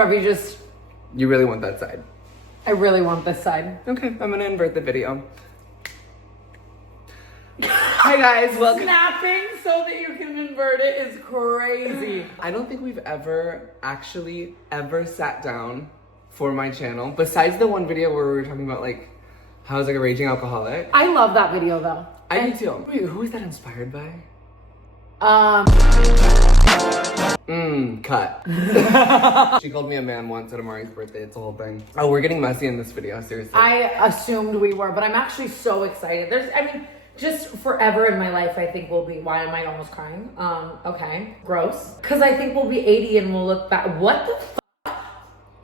Trevi just... You really want that side? I really want this side. Okay, I'm gonna invert the video. Hi guys, welcome. Snapping so that you can invert it is crazy. I don't think we've ever sat down for my channel, besides the one video where we were talking about like how I was like a raging alcoholic. I love that video though. I do too. Wait, who is that inspired by? Cut. She called me a man once at Amari's birthday. It's a whole thing. Oh, we're getting messy in this video, seriously. I assumed we were, but I'm actually so excited. Just forever in my life, I think we'll be, why am I almost crying? Okay, gross. Because I think we'll be 80 and we'll look back, what the fuck?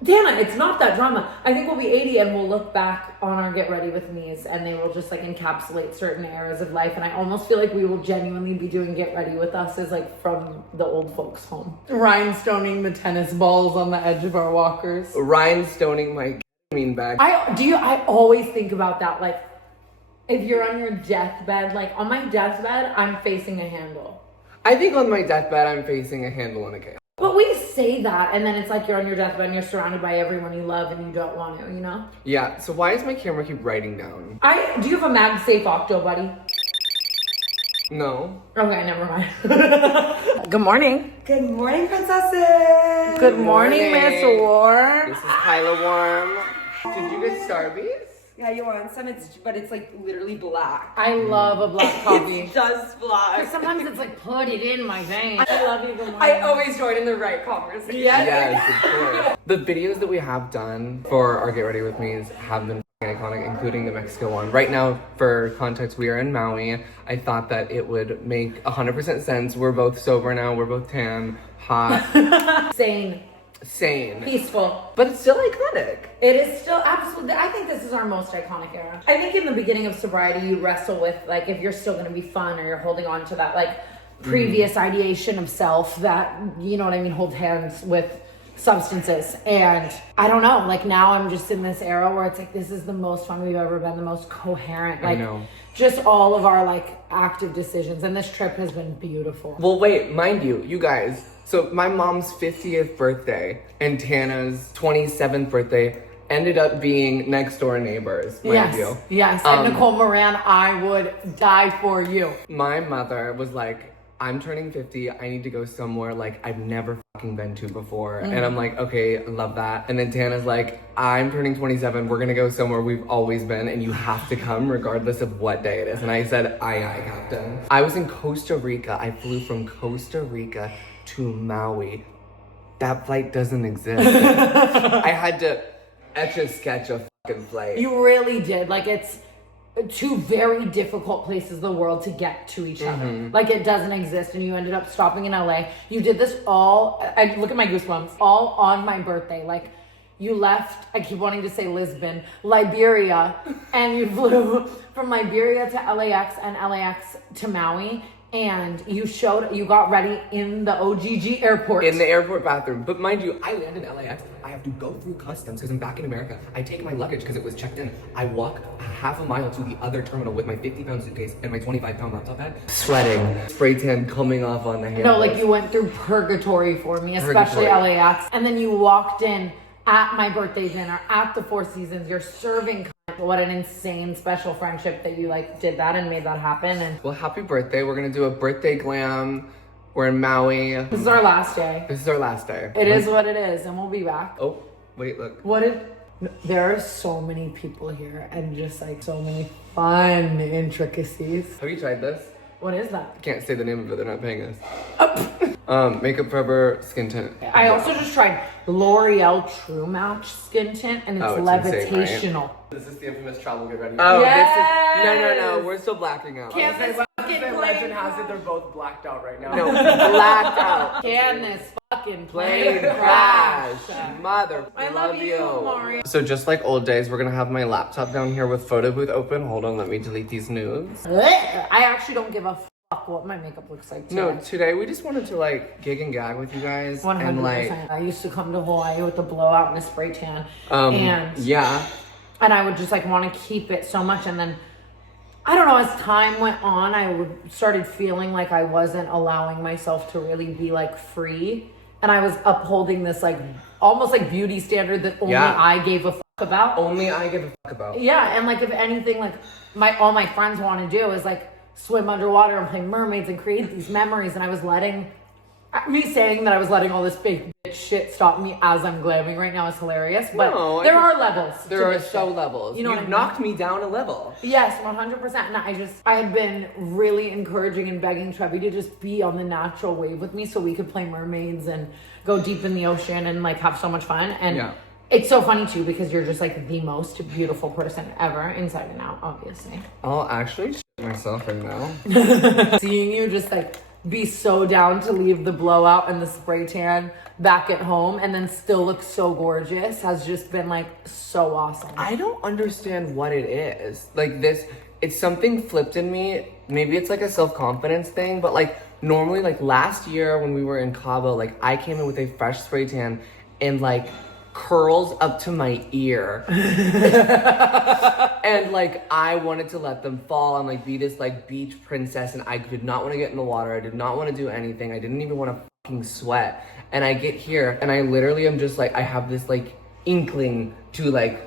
Dana, it's not that drama. I think we'll be 80 and we'll look back on our Get Ready With Me's and they will just like encapsulate certain eras of life. And I almost feel like we will genuinely be doing Get Ready With Us as like from the old folks' home. Rhinestoning the tennis balls on the edge of our walkers. Rhinestoning my mean bag. I always think about that, like, if you're on your deathbed, like on my deathbed, I'm facing a handle. I think on my deathbed, I'm facing a handle and a cake. But we say that, and then it's like you're on your deathbed and you're surrounded by everyone you love and you don't want to, you know? Yeah, so why does my camera keep writing down? Do you have a MagSafe Octo, buddy? No. Okay, never mind. Good morning. Good morning, princesses. Good morning, Miss Warm. This is Kyla Warm. Did you get Starbies? Yeah, you want some? But it's like literally black. I love a black coffee. It's just black. Sometimes it's like, put it in my veins. I love you. Good morning. I always join in the right conversation. Yes, of course. The videos that we have done for our Get Ready With Me's have been iconic, including the Mexico one. Right now, for context, we are in Maui. I thought that it would make 100% sense. We're both sober now. We're both tan, hot. Sane. Peaceful. But it's still iconic. It is still absolutely, I think this is our most iconic era. I think in the beginning of sobriety, you wrestle with like, if you're still going to be fun or you're holding on to that like previous ideation of self that, you know what I mean, hold hands with substances. And I don't know, like now I'm just in this era where it's like, this is the most fun we've ever been, the most coherent, like just all of our like active decisions. And this trip has been beautiful. Well, wait, mind you, you guys, so my mom's 50th birthday and Tana's 27th birthday ended up being next door neighbors, mind you. Yes, and Nicole Moran, I would die for you. My mother was like, I'm turning 50, I need to go somewhere like I've never fucking been to before. And I'm like, okay, love that. And then Tana's like, I'm turning 27, we're gonna go somewhere we've always been and you have to come regardless of what day it is. And I said, aye, Captain. I was in Costa Rica. I flew from Costa Rica to Maui. That flight doesn't exist. I had to etch a sketch a fucking flight. You really did. Like it's two very difficult places in the world to get to each other. Like it doesn't exist and you ended up stopping in LA. You did this all, look at my goosebumps, all on my birthday. Like you left, I keep wanting to say Lisbon, Liberia, and you flew from Liberia to LAX and LAX to Maui. And you got ready in the OGG airport. In the airport bathroom. But mind you, I landed in LAX. I have to go through customs because I'm back in America. I take my luggage because it was checked in. I walk half a mile to the other terminal with my 50-pound suitcase and my 25-pound laptop bag. Sweating. Spray tan coming off on the hand. No, like you went through purgatory for me, especially LAX. And then you walked in at my birthday dinner at the Four Seasons. You're serving. What an insane special friendship that you like did that and made that happen. And well, happy birthday. We're gonna do a birthday glam. We're in Maui. This is our last day. This is our last day. It is what it is, and we'll be back. Oh, wait, look. There are so many people here and just like so many fun intricacies. Have you tried this? What is that? I can't say the name of it, they're not paying us. Makeup Forever skin tint. I also just tried L'Oreal True Match skin tint and it's levitational. Insane, right? This is the infamous travel Get Ready. Oh, yes! No, we're still blacking out. Can this fucking legend has it they're both blacked out right now. No, blacked out. Can this fucking plane crash? Mother, I love you, Mario. So just like old days, we're gonna have my laptop down here with photo booth open. Hold on, let me delete these nudes. I actually don't give a fuck what my makeup looks like today. No, today we just wanted to like gig and gag with you guys. 100%. And like, I used to come to Hawaii with a blowout and a spray tan. And I would just like want to keep it so much. And then, I don't know, as time went on, started feeling like I wasn't allowing myself to really be like free and I was upholding this like almost like beauty standard that only I gave a fuck about. Only I give a fuck about. Yeah, and like if anything, like all my friends want to do is like swim underwater and play mermaids and create these memories, and I was letting me saying that I was letting all this fake bitch shit stop me as I'm glamming right now is hilarious. But there are levels. There are so levels. You know, you've knocked me down a level. Yes, 100%. And I had been really encouraging and begging Trevi to just be on the natural wave with me so we could play mermaids and go deep in the ocean and like have so much fun. And it's so funny too because you're just like the most beautiful person ever, inside and out, obviously. I'll actually shit myself right now. Seeing you just like be so down to leave the blowout and the spray tan back at home and then still look so gorgeous has just been like so awesome. I don't understand what it is. Like this, it's something flipped in me. Maybe it's like a self-confidence thing, but like normally like last year when we were in Cabo, like I came in with a fresh spray tan and like curls up to my ear. And like I wanted to let them fall and like be this like beach princess, and I did not want to get in the water. I did not want to do anything. I didn't even want to fucking sweat. And I get here and I literally am just like, I have this like inkling to like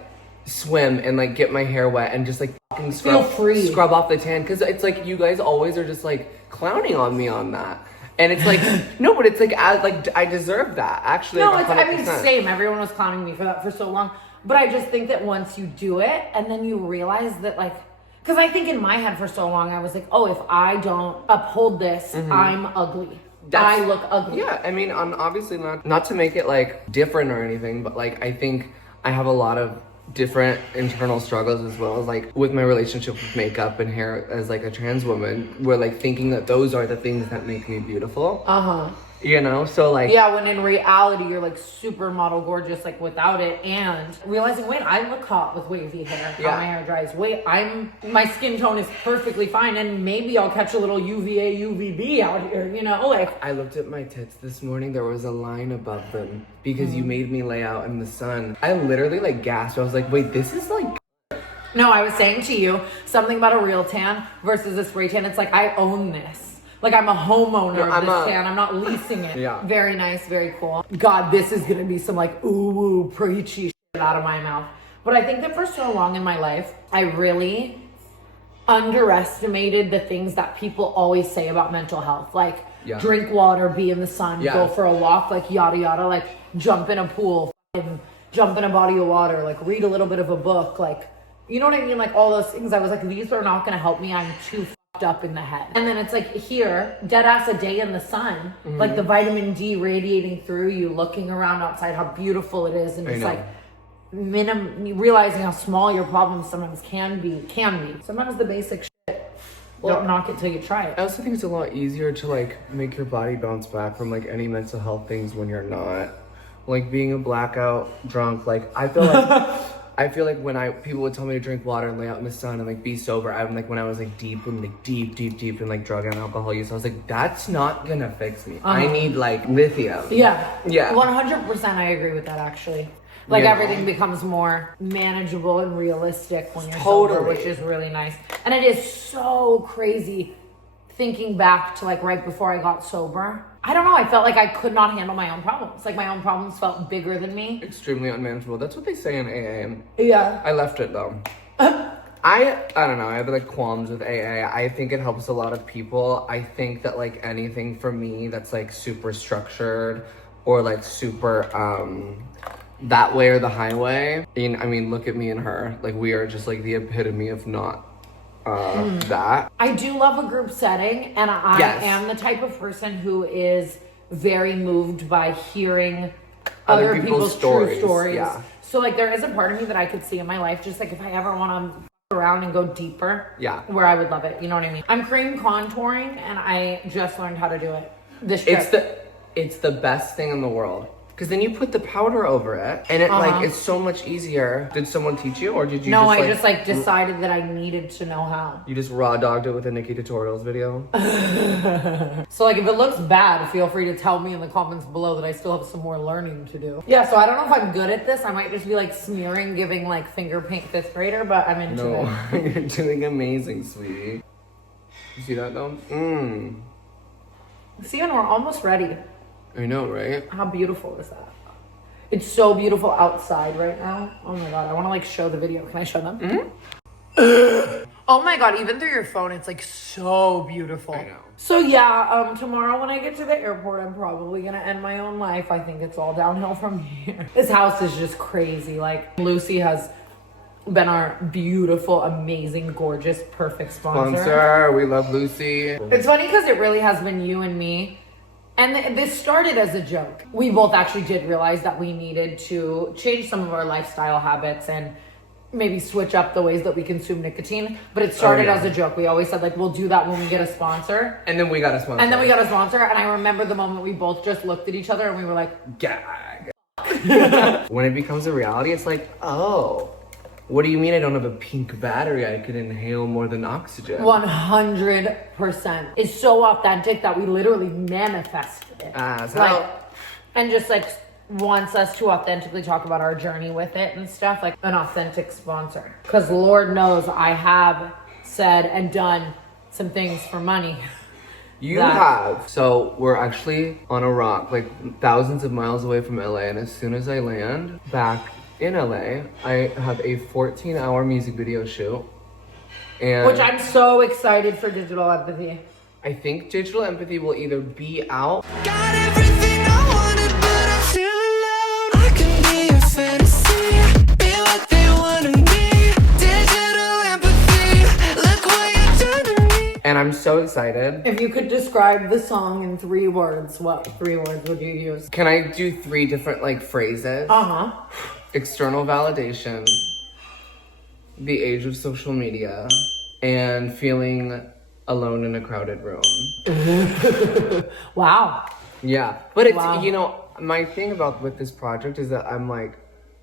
swim and like get my hair wet and just like fucking scrub off the tan, because it's like you guys always are just like clowning on me on that. And it's like, no, but it's like, I deserve that, actually. No, like it's, I mean, same. Everyone was clowning me for that for so long. But I just think that once you do it, and then you realize that, like, because I think in my head for so long, I was like, oh, if I don't uphold this, I'm ugly. I look ugly. Yeah, I mean, obviously not to make it, like, different or anything, but, like, I think I have a lot of different internal struggles as well as like with my relationship with makeup and hair as like a trans woman, where like thinking that those are the things that make me beautiful. You know, so like yeah, when in reality you're like supermodel gorgeous like without it, and realizing wait, I look hot with wavy hair. How my hair dries. Wait, my skin tone is perfectly fine, and maybe I'll catch a little UVA UVB out here, you know? Like I looked at my tits this morning, there was a line above them because you made me lay out in the sun. I literally like gasped. I was like, wait, this is like no, I was saying to you something about a real tan versus a spray tan. It's like I own this. Like I'm a homeowner of this tan. I'm not leasing it. Yeah. Very nice, very cool. God, this is gonna be some like ooh preachy shit out of my mouth. But I think that for so long in my life, I really underestimated the things that people always say about mental health. Like drink water, be in the sun, go for a walk, like yada yada, like jump in a pool, jump in a body of water, like read a little bit of a book, like you know what I mean? Like all those things. I was like, these are not gonna help me. I'm too up in the head. And then it's like here, dead ass a day in the sun, like the vitamin D radiating through you, looking around outside, how beautiful it is, and just like realizing how small your problems sometimes can be. Sometimes the basic shit will knock it till you try it. I also think it's a lot easier to like make your body bounce back from like any mental health things when you're not. Like being a blackout drunk, like I feel like when people would tell me to drink water and lay out in the sun and like be sober, I'm like when I was like deep in like drug and alcohol use, I was like, that's not gonna fix me. I need like lithium. Yeah 100%. I agree with that actually. Like everything becomes more manageable and realistic when you're sober, which is really nice. And it is so crazy thinking back to like right before I got sober. I don't know, I felt like I could not handle my own problems. Like my own problems felt bigger than me. Extremely unmanageable. That's what they say in AA. Yeah. I left it though. I don't know, I have like qualms with AA. I think it helps a lot of people. I think that like anything for me that's like super structured or like super that way or the highway. I mean, look at me and her. Like we are just like the epitome of not that. I do love a group setting, and I am the type of person who is very moved by hearing other people's true stories. Yeah. So like there is a part of me that I could see in my life, just like if I ever want to around and go deeper, where I would love it. You know what I mean? I'm cream contouring, and I just learned how to do it this trip. It's the best thing in the world. Because then you put the powder over it, and it like it's so much easier. Did someone teach you, or did you? No, I just like decided that I needed to know how. You just raw dogged it with a Nikki Tutorials video. So like, if it looks bad, feel free to tell me in the comments below that I still have some more learning to do. Yeah, so I don't know if I'm good at this. I might just be like smearing, giving like finger paint 5th grader, but I'm into it. You're doing amazing, sweetie. You see that though? See, and we're almost ready. I know, right? How beautiful is that? It's so beautiful outside right now. Oh my God, I want to like show the video. Can I show them? Oh my God, even through your phone, it's like so beautiful. I know. So yeah, tomorrow when I get to the airport, I'm probably gonna end my own life. I think it's all downhill from here. This house is just crazy. Like Lucy has been our beautiful, amazing, gorgeous, perfect sponsor. We love Lucy. It's funny because it really has been you and me. And this started as a joke. We both actually did realize that we needed to change some of our lifestyle habits and maybe switch up the ways that we consume nicotine. But it started as a joke. We always said, like, we'll do that when we get a sponsor. And then we got a sponsor. And I remember the moment we both just looked at each other and we were like, gag. When it becomes a reality, it's like, oh, what do you mean I don't have a pink battery? I could inhale more than oxygen. 100%. It's so authentic that we literally manifested it. And just like wants us to authentically talk about our journey with it and stuff, like an authentic sponsor. Because Lord knows I have said and done some things for money. You have. So we're actually on a rock, like thousands of miles away from LA. And as soon as I land back in LA, I have a 14-hour music video shoot. And which I'm so excited for Digital Empathy. I think Digital Empathy will either be out. Got everything I wanted, but I'm still alone. I can be a fantasy, be what they want of me. Digital empathy, look what you've done to me. And I'm so excited. If you could describe the song in 3 words, what 3 words would you use? Can I do 3 different like phrases? External validation, the age of social media, and feeling alone in a crowded room. Wow. Yeah, but it's, you know, my thing about with this project is that I'm like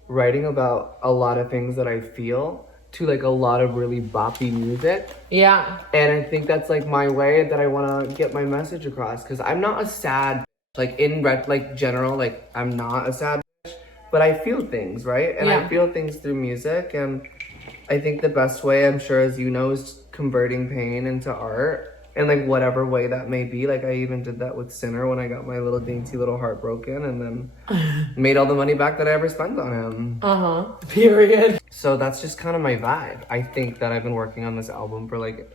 writing about a lot of things that I feel to like a lot of really boppy music. Yeah. And I think that's like my way that I want to get my message across, because I'm not a sad, like in general, like I'm not a sad, but I feel things, right? And I feel things through music. And I think the best way, I'm sure, as you know, is converting pain into art. And like whatever way that may be. Like I even did that with Sinner when I got my little dainty little heart broken and then made all the money back that I ever spent on him. Period. So that's just kind of my vibe. I think that I've been working on this album for like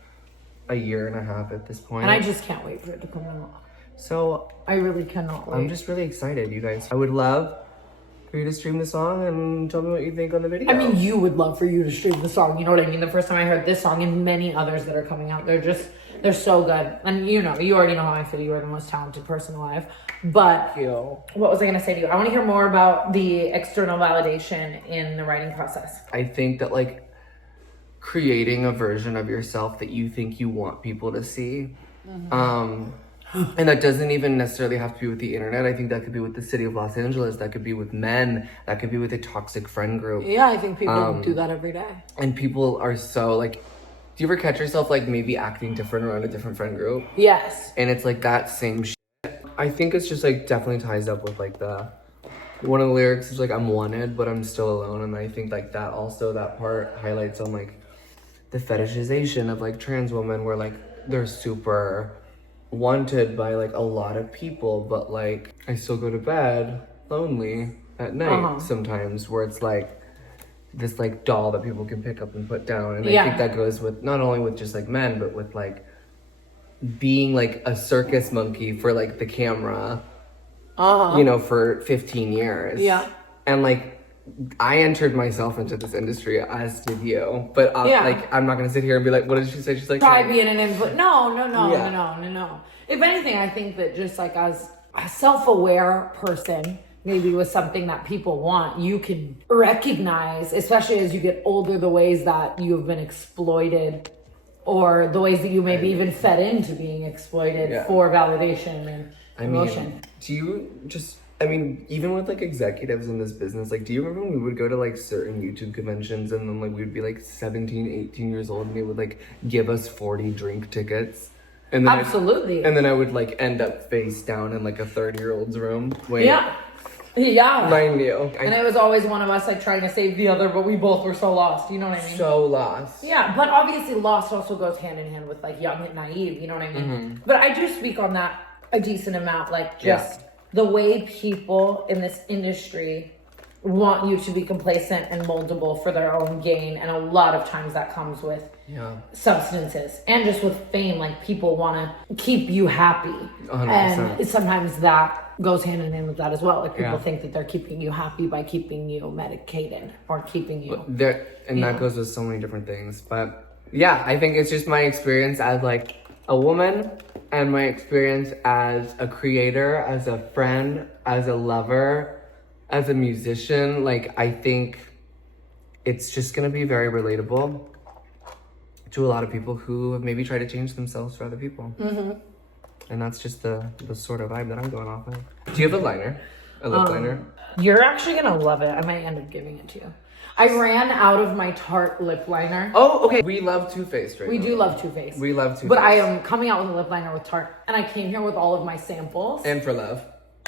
a year and a half at this point. And I just can't wait for it to come out. So I really cannot wait. I'm just really excited, you guys. I would love for you to stream the song and tell me what you think on the video. I mean, you would love for you to stream the song. You know what I mean? The first time I heard this song and many others that are coming out, they're so good. And you know, you already know how I feel. You are the most talented person alive. But what was I going to say to you? I want to hear more about the external validation in the writing process. I think that like creating a version of yourself that you think you want people to see. And that doesn't even necessarily have to be with the internet. I think that could be with the city of Los Angeles. That could be with men. That could be with a toxic friend group. Yeah, I think people do that every day. And people are so like, do you ever catch yourself like maybe acting different around a different friend group? Yes. And it's like that same shit. I think it's just like definitely ties up with like one of the lyrics is like, I'm wanted, but I'm still alone. And I think like that also, that part highlights on like the fetishization of like trans women where like they're super wanted by like a lot of people, but like I still go to bed lonely at night sometimes, where it's like this like doll that people can pick up and put down. And I think that goes with not only with just like men, but with like being like a circus monkey for like the camera, you know, for 15 years. Yeah. And like I entered myself into this industry, as did you. But like, I'm not gonna sit here and be like, what did she say? She's like, try being an input. No. If anything, I think that just like as a self-aware person, maybe with something that people want, you can recognize, especially as you get older, the ways that you have been exploited, or the ways that you maybe even fed into being exploited for validation and emotion. Mean, do you just, I mean, even with like executives in this business, like, do you remember when we would go to like certain YouTube conventions and then like we'd be like 17, 18 years old and they would like give us 40 drink tickets? And then absolutely. And then I would like end up face down in like a 30-year-old's room. Yeah. Mind you. And it was always one of us like trying to save the other, but we both were so lost. You know what I mean? So lost. Yeah, but obviously lost also goes hand in hand with like young and naive. You know what I mean? But I do speak on that a decent amount, like just the way people in this industry want you to be complacent and moldable for their own gain, and a lot of times that comes with substances and just with fame. Like, people want to keep you happy, 100%. and sometimes that goes hand in hand with that as well. Like, people think that they're keeping you happy by keeping you medicated or keeping you that goes with so many different things. But yeah, I think it's just my experience as like a woman, and my experience as a creator, as a friend, as a lover, as a musician. Like, I think it's just gonna be very relatable to a lot of people who have maybe tried to change themselves for other people. And that's just the sort of vibe that I'm going off of. Do you have a liner? A lip liner? You're actually gonna love it. I might end up giving it to you. I ran out of my Tarte lip liner. Oh, okay. We love Too Faced right We now. do love Too Faced. We love Too Faced. But I am coming out with a lip liner with Tarte, and I came here with all of my samples. And for love.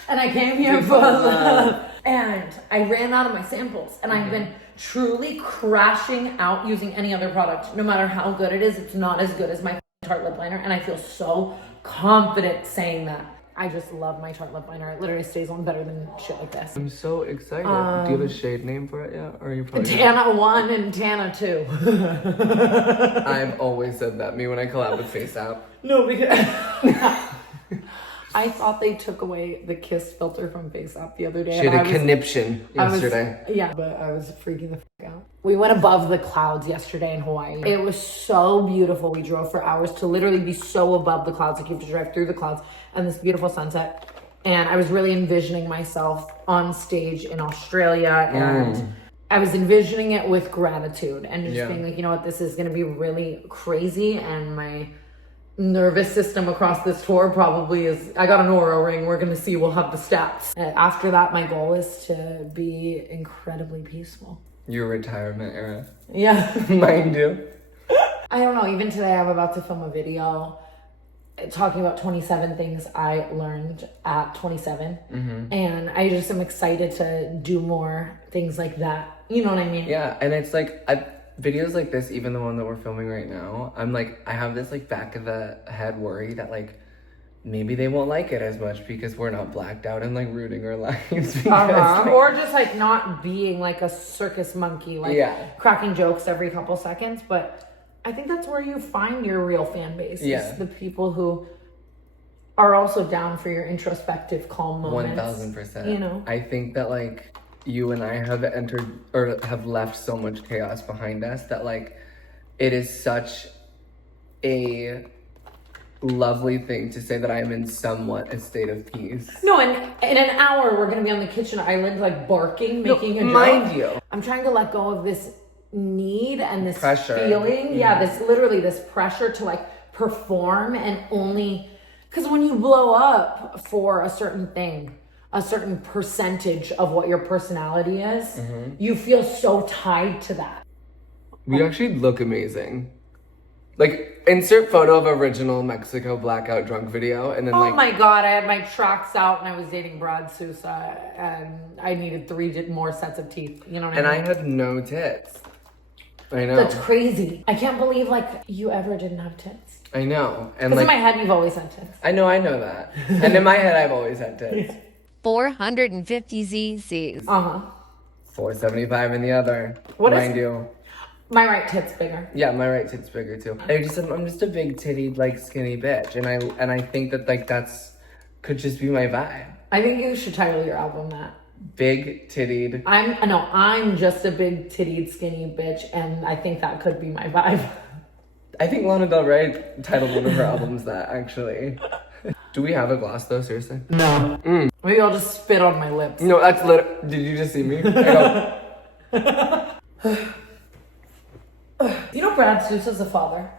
And I came here for love. And I ran out of my samples, and I've been truly crashing out using any other product. No matter how good it is, it's not as good as my Tarte lip liner, and I feel so confident saying that. I just love my Tarte lip liner. It literally stays on better than shit like this. I'm so excited. Do you have a shade name for it yet? Or are you probably Tana 1 and Tana 2. I've always said that. Me when I collab with FaceApp. No, because I thought they took away the kiss filter from FaceApp the other day. She had a conniption yesterday. But I was freaking the fuck out. We went above the clouds yesterday in Hawaii. It was so beautiful. We drove for hours to literally be so above the clouds. Like, you have to drive through the clouds and this beautiful sunset. And I was really envisioning myself on stage in Australia, and I was envisioning it with gratitude and just being like, you know what, this is going to be really crazy, and my nervous system across this tour probably is, I got an Oura ring, we're gonna see, we'll have the stats. After that, my goal is to be incredibly peaceful. Your retirement era. Yeah. Mind you. I don't know, even today I'm about to film a video talking about 27 things I learned at 27. And I just am excited to do more things like that. You know what I mean? Yeah, and it's like, videos like this, even the one that we're filming right now, I'm like, I have this like back of the head worry that like maybe they won't like it as much because we're not blacked out and like rooting our lives. Because, like, or just like not being like a circus monkey, like cracking jokes every couple seconds. But I think that's where you find your real fan base. Is the people who are also down for your introspective, calm moments. 1000%. You know, I think that like you and I have entered or have left so much chaos behind us that like it is such a lovely thing to say that I am in somewhat a state of peace. No, and in an hour we're gonna be on the kitchen island, like barking, making a joke. Mind you, I'm trying to let go of this need and this pressure. feeling. This pressure to like perform, and only because when you blow up for a certain thing, a certain percentage of what your personality is, you feel so tied to that. We actually look amazing. Like, insert photo of original Mexico blackout drunk video, and then Oh like, my God, I had my tracks out and I was dating Brad Sousa, and I needed 3 more sets of teeth. You know what I mean? and I had no tits. I know. That's crazy. I can't believe like you ever didn't have tits. I know. And Because like, in my head, you've always had tits. I know that. And in my head, I've always had tits. 450 cc's. 475 in the other. What is- Mind you. My right tit's bigger. Yeah, my right tit's bigger too. I'm just a big tittied, like skinny bitch, and I think that like could just be my vibe. I think you should title your album that. Big tittied. I'm just a big tittied skinny bitch, and I think that could be my vibe. I think Lana Del Rey titled one of her albums that, actually. Do we have a gloss though, seriously? No. Maybe I'll just spit on my lips. No, that's did you just see me? I go, You know Brad Sousa's a father?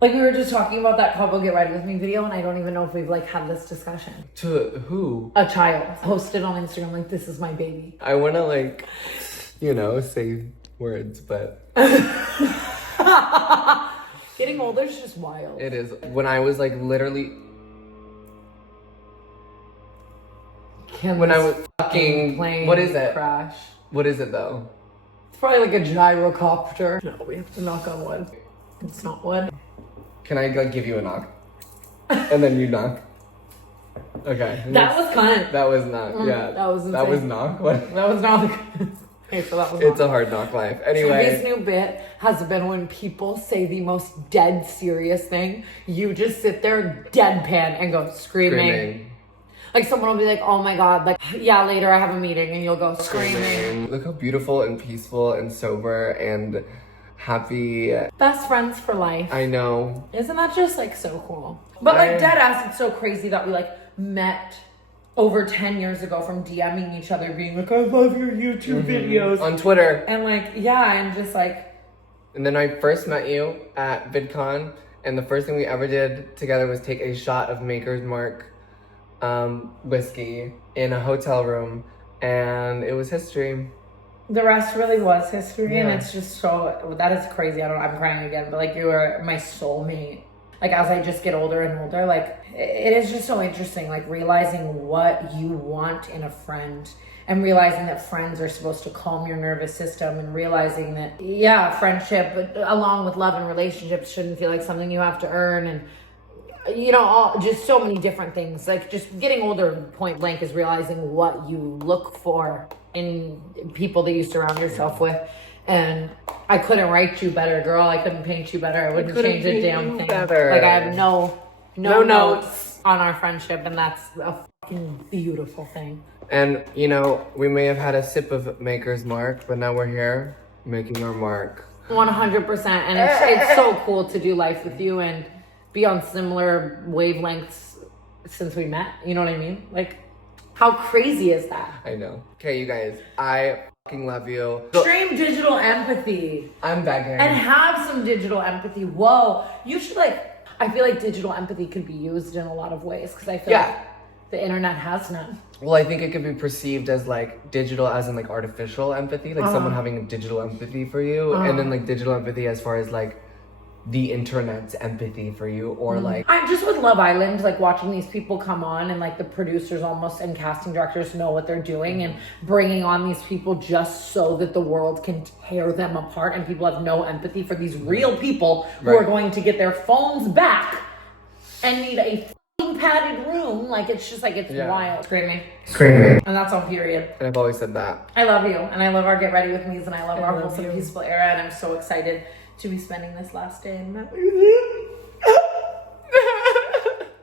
Like, we were just talking about that couple Get Ready With Me video, and I don't even know if we've like had this discussion. to who? A child posted on Instagram like, this is my baby. I want to like, say words, but Getting older is just wild. it is. When I was like literally, when I was fucking, plane what is it? crash. What is it though? It's probably like a gyrocopter. No, we have to knock on wood. It's not wood. Can I like give you a knock? And then you knock. Okay. That was cunt. That was not. Yeah. that was That was insane. knock. What? That was not. Okay, so that was. It's not. a hard knock life. Trevi's Anyway. new bit has been when people say the most dead serious thing, you just sit there deadpan and go screaming. Like someone will be like, oh my god, like, yeah, later I have a meeting, and you'll go screaming. Look how beautiful and peaceful and sober and happy. Best friends for life. I know. Isn't that just like so cool? But like I- dead ass, it's so crazy that we like met over 10 years ago from DMing each other, being like, I love your YouTube videos. On Twitter. And like, yeah, and just like, And then I first met you at VidCon, and the first thing we ever did together was take a shot of Maker's Mark whiskey in a hotel room, and it was history. the rest really was history, and Yeah. it's just so, that is crazy. I'm crying again, but like, you are my soulmate. Like, as I just get older and older, like, it is just so interesting, like, realizing what you want in a friend, and realizing that friends are supposed to calm your nervous system, and realizing that, yeah, friendship, along with love and relationships, shouldn't feel like something you have to earn, and, you know, just so many different things. Like, just getting older, point blank, is realizing what you look for in people that you surround yourself with. And I couldn't write you better, girl. I couldn't paint you better. I wouldn't couldn't change a paint damn you thing. better. Like, I have no No notes on our friendship, and that's a fucking beautiful thing. And, you know, we may have had a sip of Maker's Mark, but now we're here making our mark. 100%. And it's so cool to do life with you and be on similar wavelengths since we met. You know what I mean? Like, how crazy is that? I know. Okay, you guys, I fucking love you. Extreme digital empathy. I'm begging. And have some digital empathy. Whoa. You should, like, I feel like digital empathy could be used in a lot of ways, because I feel Yeah. like the internet has none. Well, I think it could be perceived as like digital, as in like artificial empathy, like someone having digital empathy for you, and then like digital empathy as far as like the internet's empathy for you, or like I'm just with Love Island, like watching these people come on, and like the producers almost and casting directors know what they're doing, and bringing on these people just so that the world can tear them apart, and people have no empathy for these real people who Right. are going to get their phones back and need a fucking padded room. Like, it's just like, it's Yeah. wild. Screaming. screaming. And that's on period. And I've always said that. I love you, and I love our Get Ready With Me's, and I love our love wholesome, you. peaceful era, and I'm so excited to be spending this last day in Maui.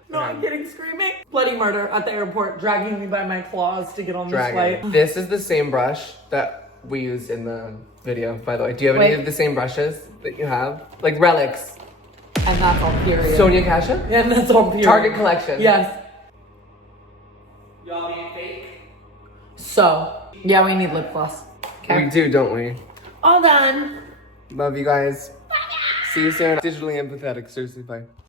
No, I'm getting screaming. Bloody murder at the airport, dragging me by my claws to get on this Dragon. flight. This is the same brush that we used in the video, by the way. Do you have any Wait. of the same brushes that you have? Like relics. And that's on period. Sonia Kasha? And that's on period. Target collection. Yes. Y'all need fake? So, yeah, we need lip gloss. Okay. We do, don't we? All done. Love you guys. See you soon. Digitally empathetic. Seriously, bye.